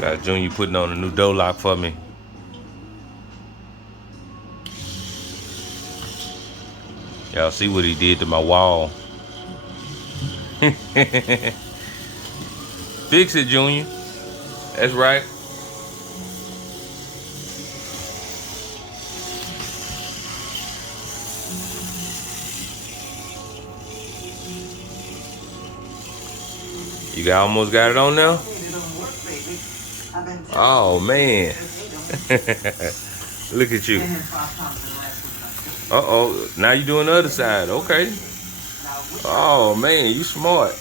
Got Junior putting on a new door lock for me. Y'all see what he did to my wall. Fix it, Junior. That's right. Almost got it on now? Oh, man. Look at you. Uh-oh. Now you doing the other side. Okay. Oh, man. You smart.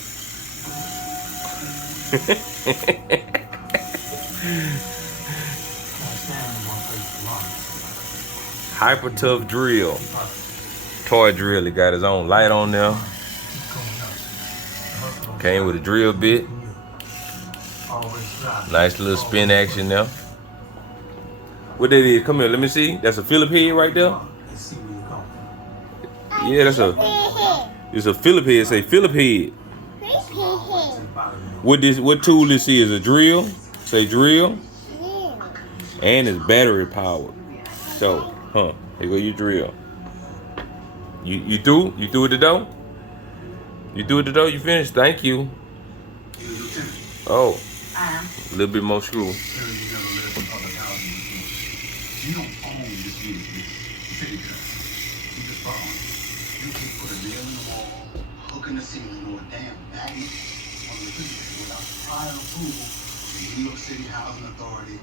Hyper Tough Drill. Toy drill. He got his own light on there. Came with a drill bit. Nice little spin action there. What that is? Come here, let me see. That's a Phillip head right there. Yeah, it's a Phillip head. Say Phillip head. What tool this is? A drill. Say drill. And it's battery powered. So, here go your drill. You through? You through with the dough? You through with the dough? You finished? Thank you. Oh, a little bit more screw. You don't own this vehicle. City does. You just borrow it. You can put a nail in the wall, hook in the ceiling, or a damn magnet on the refrigerator without prior approval from the New York City Housing Authority